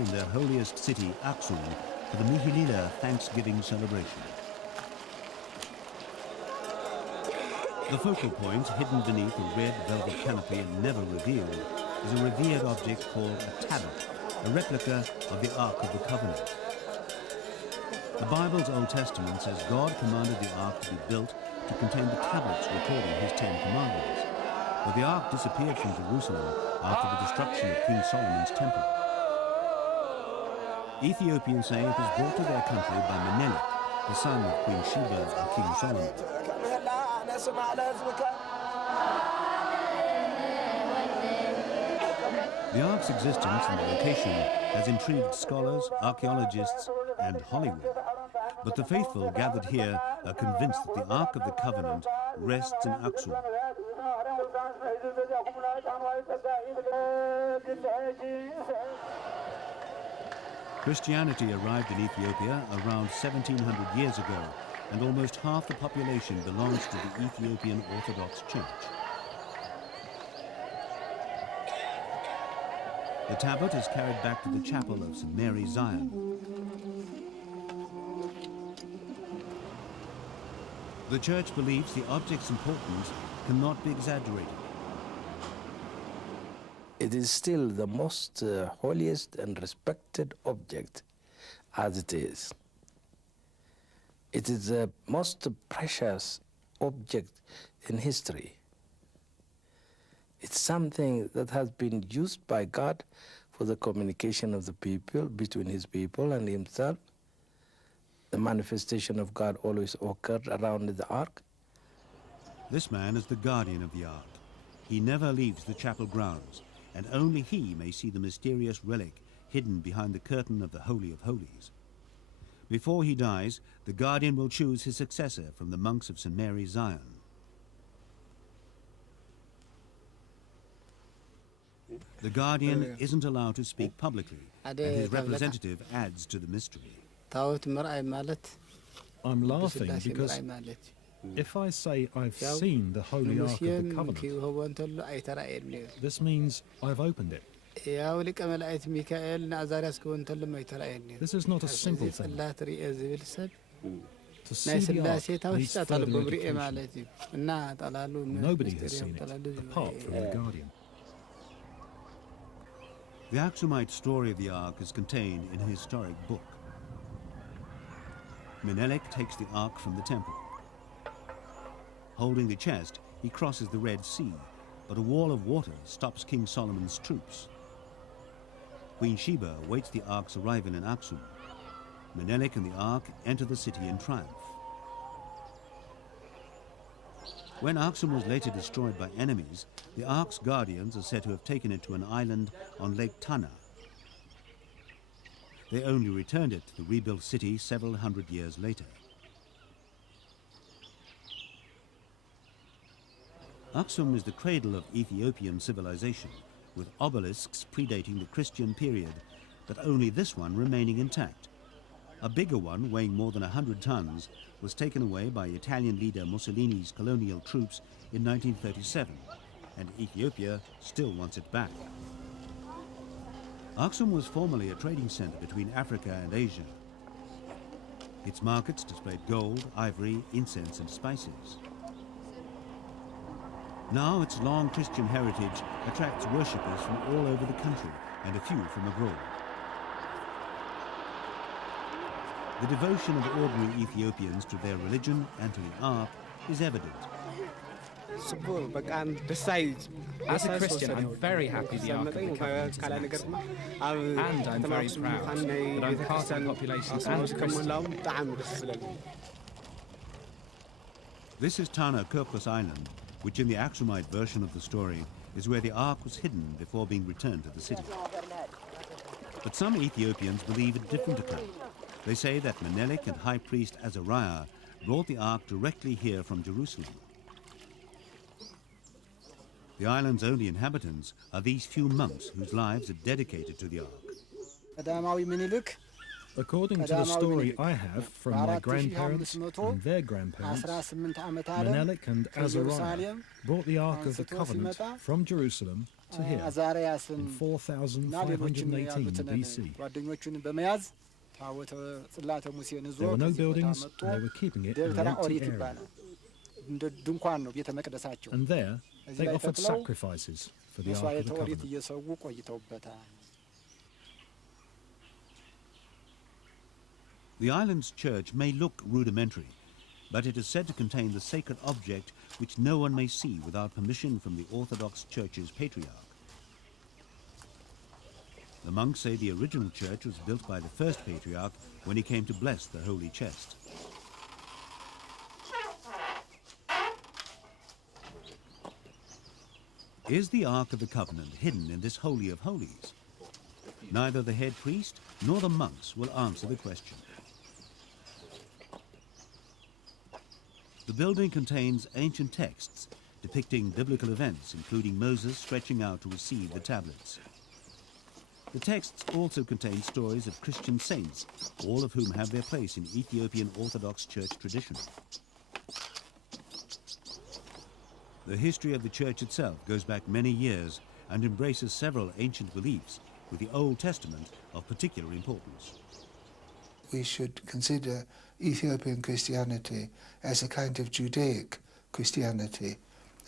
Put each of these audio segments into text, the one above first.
in their holiest city, Aksum, for the Mihilila Thanksgiving celebration. The focal point, hidden beneath a red velvet canopy and never revealed, is a revered object called a tablet, a replica of the Ark of the Covenant. The Bible's Old Testament says God commanded the Ark to be built to contain the tablets recording his 10 commandments, but the Ark disappeared from Jerusalem after the destruction of King Solomon's temple. Ethiopians say it was brought to their country by Menelik, the son of Queen Sheba and King Solomon. The Ark's existence and location has intrigued scholars, archaeologists, and Hollywood. But the faithful gathered here are convinced that the Ark of the Covenant rests in Aksum. Christianity arrived in Ethiopia around 1700 years ago, and almost half the population belongs to the Ethiopian Orthodox Church. The tablet is carried back to the chapel of St. Mary Zion. The church believes the object's importance cannot be exaggerated. It is still the most holiest and respected object as it is. It is the most precious object in history. It's something that has been used by God for the communication of the people, between his people and himself. The manifestation of God always occurred around the ark. This man is the guardian of the ark. He never leaves the chapel grounds, and only he may see the mysterious relic hidden behind the curtain of the Holy of Holies. Before he dies, the guardian will choose his successor from the monks of St. Mary Zion. The guardian isn't allowed to speak publicly, and his representative adds to the mystery. I'm laughing because if I say I've seen the Holy Ark of the Covenant, this means I've opened it. This is not a simple thing. To see the Ark needs further education. Nobody has seen it, apart from the guardian. The Aksumite story of the Ark is contained in a historic book. Menelik takes the Ark from the temple. Holding the chest, he crosses the Red Sea, but a wall of water stops King Solomon's troops. Queen Sheba awaits the Ark's arrival in Aksum. Menelik and the Ark enter the city in triumph. When Aksum was later destroyed by enemies, the Ark's guardians are said to have taken it to an island on Lake Tana. They only returned it to the rebuilt city several hundred years later. Aksum is the cradle of Ethiopian civilization, with obelisks predating the Christian period, but only this one remaining intact. A bigger one, weighing more than 100 tons, was taken away by Italian leader Mussolini's colonial troops in 1937, and Ethiopia still wants it back. Aksum was formerly a trading center between Africa and Asia. Its markets displayed gold, ivory, incense, and spices. Now its long Christian heritage attracts worshippers from all over the country and a few from abroad. The devotion of ordinary Ethiopians to their religion and to the Ark is evident. As a Christian, I'm very happy the Ark of the Covenant is amongst them. And I'm very proud that I'm part of the population and a Christian. This is Tana Kirkos Island, which in the Aksumite version of the story is where the Ark was hidden before being returned to the city. But some Ethiopians believe a different account. They say that Menelik and High Priest Azariah brought the Ark directly here from Jerusalem. The island's only inhabitants are these few monks whose lives are dedicated to the Ark. According to the story I have from my grandparents and their grandparents, Menelik and Azariah brought the Ark of the Covenant from Jerusalem to here in 4518 BC. There were no buildings, and they were keeping it in an empty area. And there, they offered sacrifices for the Ark of the Covenant. The island's church may look rudimentary, but it is said to contain the sacred object which no one may see without permission from the Orthodox Church's patriarch. The monks say the original church was built by the first patriarch when he came to bless the holy chest. Is the Ark of the Covenant hidden in this Holy of Holies? Neither the head priest nor the monks will answer the question. The building contains ancient texts depicting biblical events, including Moses stretching out to receive the tablets. The texts also contain stories of Christian saints, all of whom have their place in Ethiopian Orthodox Church tradition. The history of the church itself goes back many years and embraces several ancient beliefs, with the Old Testament of particular importance. We should consider Ethiopian Christianity as a kind of Judaic Christianity.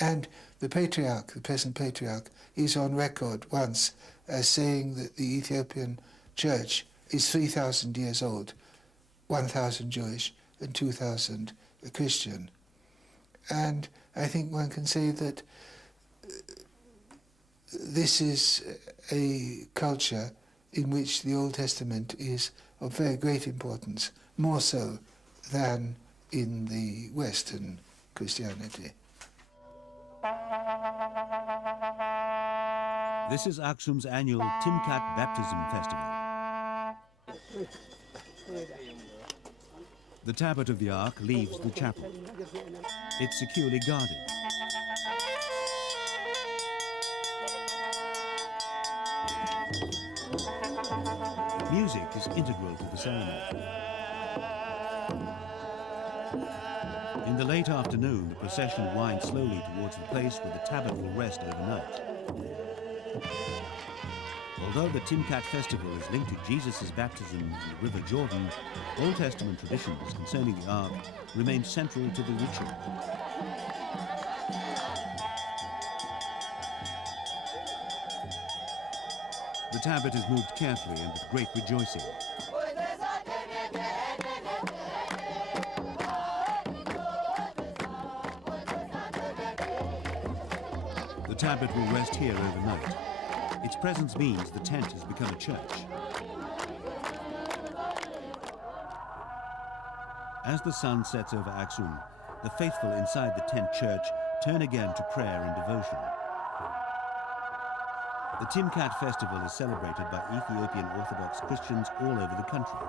And the patriarch, the present patriarch, is on record once as saying that the Ethiopian church is 3,000 years old, 1,000 Jewish and 2,000 Christian. And I think one can say that this is a culture in which the Old Testament is of very great importance, more so than in the Western Christianity. This is Aksum's annual Timkat Baptism Festival. The tablet of the Ark leaves the chapel. It's securely guarded. Music is integral to the ceremony. In the late afternoon, the procession winds slowly towards the place where the tablet will rest overnight. Although the Timkat festival is linked to Jesus' baptism in the River Jordan, Old Testament traditions concerning the Ark remain central to the ritual. The tablet is moved carefully and with great rejoicing. The tablet will rest here overnight. Its presence means the tent has become a church. As the sun sets over Aksum, the faithful inside the tent church turn again to prayer and devotion. The Timkat festival is celebrated by Ethiopian Orthodox Christians all over the country,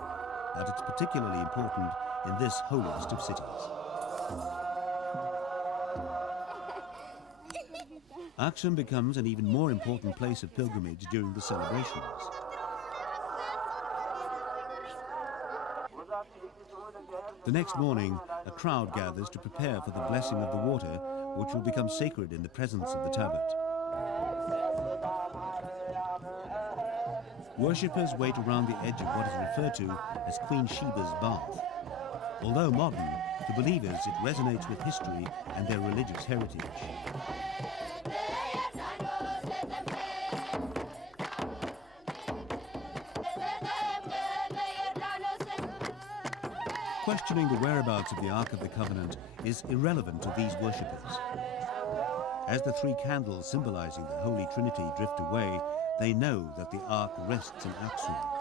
but it's particularly important in this holiest of cities. Aksum becomes an even more important place of pilgrimage during the celebrations. The next morning, a crowd gathers to prepare for the blessing of the water, which will become sacred in the presence of the tablet. Worshippers wait around the edge of what is referred to as Queen Sheba's bath. Although modern, to believers it resonates with history and their religious heritage. Questioning the whereabouts of the Ark of the Covenant is irrelevant to these worshippers. As the three candles symbolizing the Holy Trinity drift away, they know that the Ark rests in Aksum.